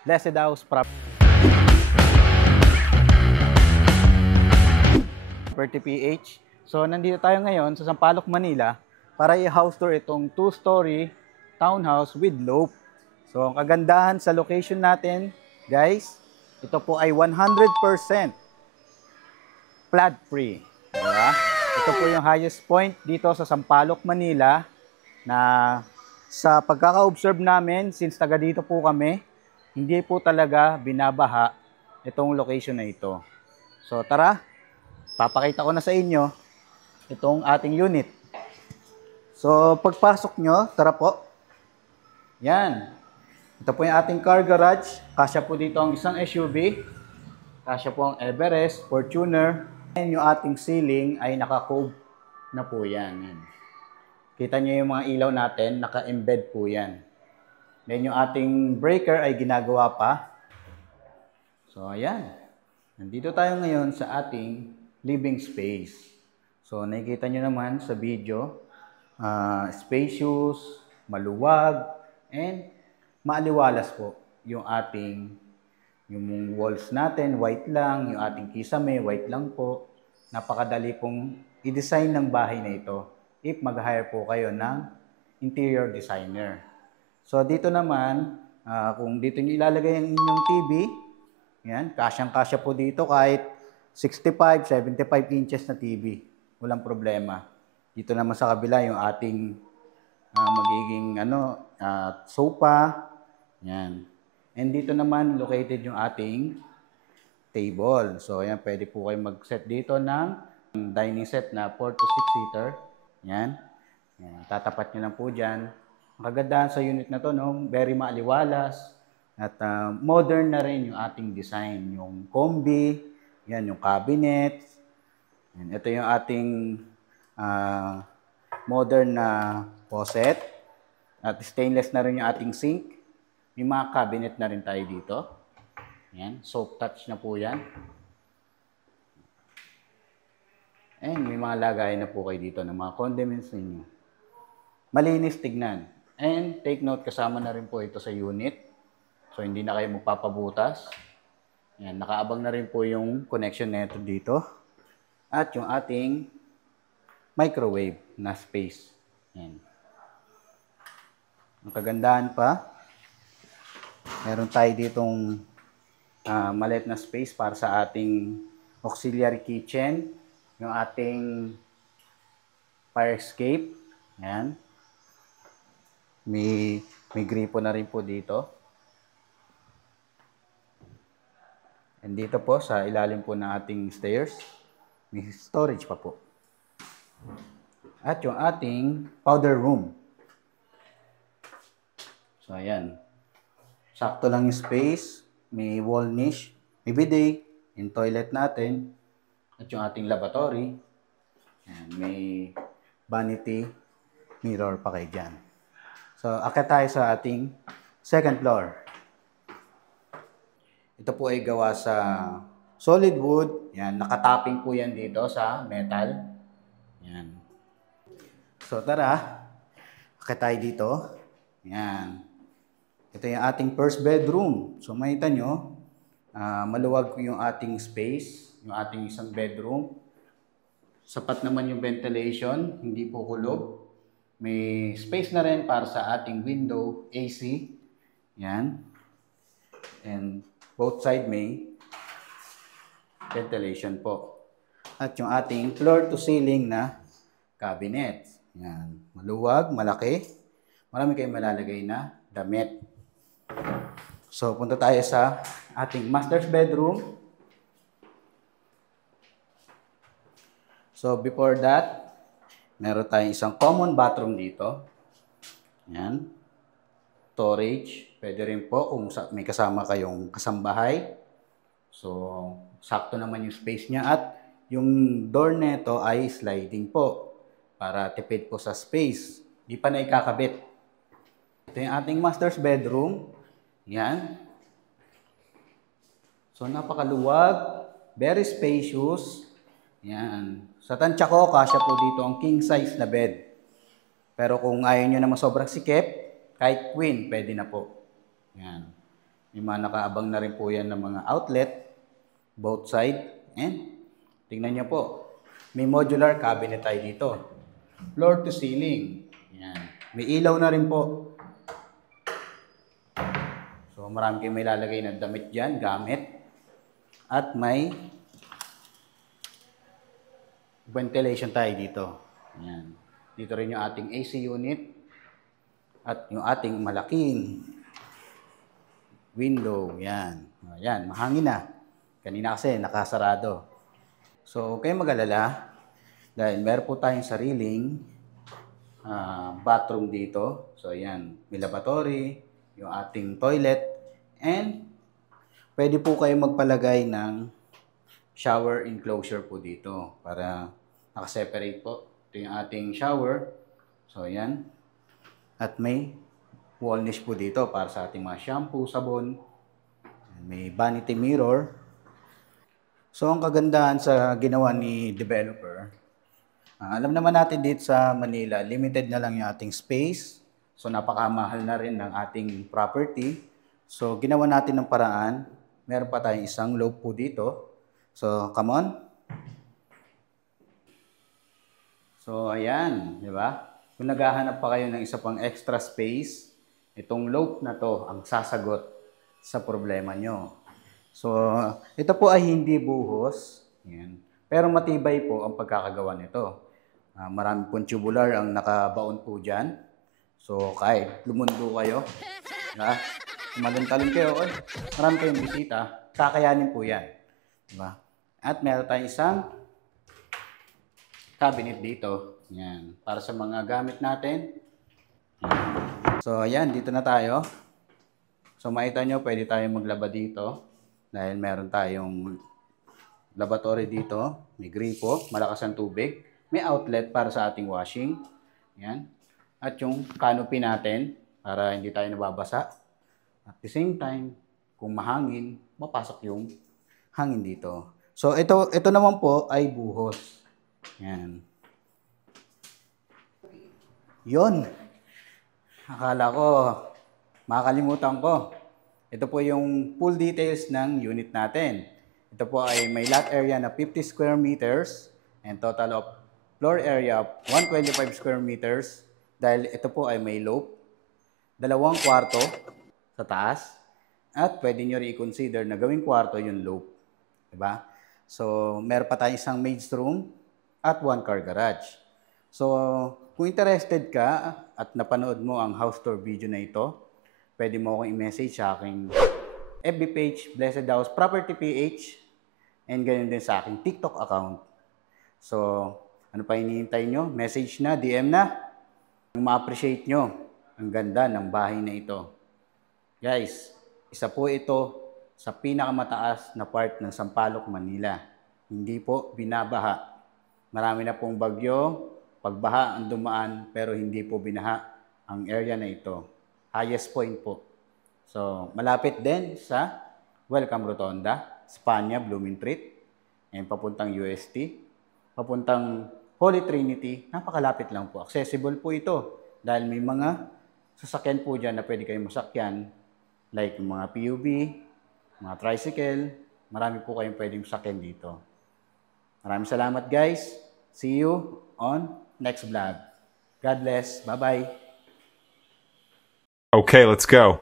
Blessed House Property PH. So nandito tayo ngayon sa Sampaloc, Manila para i-house tour itong 2-story townhouse with loft. So ang kagandahan sa location natin, guys, ito po ay 100% flood free. Diba? Ito po yung highest point dito sa Sampaloc, Manila na sa pagkaka-observe namin, since taga dito po kami, hindi po talaga binabaha itong location na ito. So tara, papakita ko na sa inyo itong ating unit. So pagpasok nyo, tara po. Yan. Ito po yung ating car garage. Kasya po dito ang isang SUV. Kasya po ang Everest, Fortuner. And yung ating ceiling ay naka-cove na po yan. Kita nyo yung mga ilaw natin, naka-embed po yan. Then yung ating breaker ay ginagawa pa. So ayan. Nandito tayo ngayon sa ating living space. So nakikita nyo naman sa video, spacious, maluwag, and maaliwalas po yung ating yung walls natin, white lang. Yung ating kisame, white lang po. Napakadali pong i-design ng bahay na ito if mag-hire po kayo ng interior designer. So dito naman, kung dito nyo ilalagay ang inyong TV, yan, kasyang-kasya po dito kahit 65, 75 inches na TV. Walang problema. Dito naman sa kabila yung ating magiging sofa. Yan. And dito naman located yung ating table. So ayan, pwede po kayo mag-set dito ng dining set na 4 to 6 seater. Yan. Yan. Tatapat nyo lang po dyan. Ang kagandahan sa unit na to, no, very maaliwalas at modern na rin yung ating design. Yung combi, yan, yung cabinet. Yan. Ito yung ating modern na faucet. At stainless na rin yung ating sink. May mga cabinet na rin tayo dito. Yan, soft touch na po yan. And may mga lagay na po kayo dito ng mga condiments ninyo. Malinis tignan. And take note, kasama na rin po ito sa unit. So hindi na kayo magpapabutas. Yan, nakaabang na rin po yung connection nito dito. At yung ating microwave na space. Yan. Ang kagandahan pa, meron tayo ditong maliit na space para sa ating auxiliary kitchen, yung ating fire escape. Yan. May gripo na rin po dito. And dito po sa ilalim po ng ating stairs, may storage pa po. At yung ating powder room. So ayan. Sakto lang yung space, may wall niche, may bidet, yung toilet natin, at yung ating lavatory. Ayan, may vanity mirror pa kayo dyan. So, akit tayo sa ating second floor. Ito po ay gawa sa solid wood. Yan, nakatapping po yan dito sa metal. Yan. So, tara. Akit tayo dito. Yan. Ito yung ating first bedroom. So, makita nyo, maluwag yung ating space, yung ating isang bedroom. Sapat naman yung ventilation, hindi po kulog. May space na rin para sa ating window, AC. Yan. And both side may ventilation po. At yung ating floor to ceiling na cabinet. Yan. Maluwag, malaki. Marami kayong malalagay na damit. So, punta tayo sa ating master's bedroom. So, before that, meron tayong isang common bathroom dito. Yan. Storage. Pwede rin po kung may kasama kayong kasambahay. So, sakto naman yung space niya. At yung door neto ay sliding po. Para tipid po sa space. Di pa na ikakabit. Ito yung ating master's bedroom. Yan. So, napakaluwag. Very spacious. Yan. Sa tansya ko, kasya po dito ang king size na bed. Pero kung ayaw nyo naman sobrang sikip, kahit queen, pwede na po. Yan. May mga nakaabang na rin po yan ng mga outlet, both side. And tingnan nyo po, may modular cabinet tayo dito. Floor to ceiling. Yan. May ilaw na rin po. So marami kayong may lalagay na damit dyan, gamit. At may ventilation tayo dito. Yan. Dito rin yung ating AC unit. At yung ating malaking window. Yan. Yan, mahangin na. Kanina kasi nakasarado. So, huwag kayong mag-alala dahil meron po tayong sariling bathroom dito. So, yan. May lavatory, yung ating toilet, and pwede po kayong magpalagay ng shower enclosure po dito para nakaseparate po. Ito yung ating shower. So, yan. At may wall niche po dito para sa ating mga shampoo, sabon. May vanity mirror. So, ang kagandahan sa ginawa ni developer, alam naman natin dito sa Manila, limited na lang yung ating space. So, napakamahal na rin ng ating property. So, ginawa natin ng paraan. Meron pa tayong isang lobe po dito. So, come on. So, ayan, di ba? Kung naghahanap pa kayo ng isa pang extra space, itong lobe na to ang sasagot sa problema nyo. So, ito po ay hindi buhos. Yan. Pero matibay po ang pagkakagawa nito. Marami pong tubular ang nakabaon po dyan. So, kahit lumundo kayo, tumalon-talon kayo, marami kayong bisita, kakayanin po yan. Diba? At meron tayong isang cabinet dito. Yan. Para sa mga gamit natin. Yan. So, ayan, dito na tayo. So, makita nyo, pwede tayong maglaba dito. Dahil meron tayong lavatory dito, may gripo, malakas ang tubig, may outlet para sa ating washing. Yan. At yung canopy natin para hindi tayo nababasa. At the same time, kung mahangin, mapasok yung hangin dito. So ito naman po ay buhos. Yan. Yon. Akala ko, makakalimutan ko. Ito po yung full details ng unit natin. Ito po ay may lot area na 50 square meters and total of floor area of 125 square meters. Dahil ito po ay may loft, 2 kwarto sa taas, at pwede nyo i-consider na gawing kwarto yung loft. Diba? So, meron pa tayong isang maid's room at 1 car garage. So, kung interested ka at napanood mo ang house tour video na ito, pwede mo akong i-message sa aking FB page, Blessed House Property PH, and ganyan din sa aking TikTok account. So, ano pa hinihintay nyo? Message na, DM na. Ma-appreciate nyo ang ganda ng bahay na ito. Guys, isa po ito sa pinakamataas na part ng Sampaloc, Manila. Hindi po binabaha. Marami na pong bagyo, pagbaha ang dumaan, pero hindi po binaha ang area na ito. Highest point po. So, malapit din sa Welcome Rotonda, Spanya, Blooming Treat, and papuntang UST, papuntang Holy Trinity, napakalapit lang po. Accessible po ito dahil may mga sasakyan po dyan na pwede kayong masakyan, like mga PUV, mga tricycle, marami po kayong pwedeng masakyan dito. Maraming salamat guys. See you on next vlog. God bless. Bye-bye. Okay, let's go.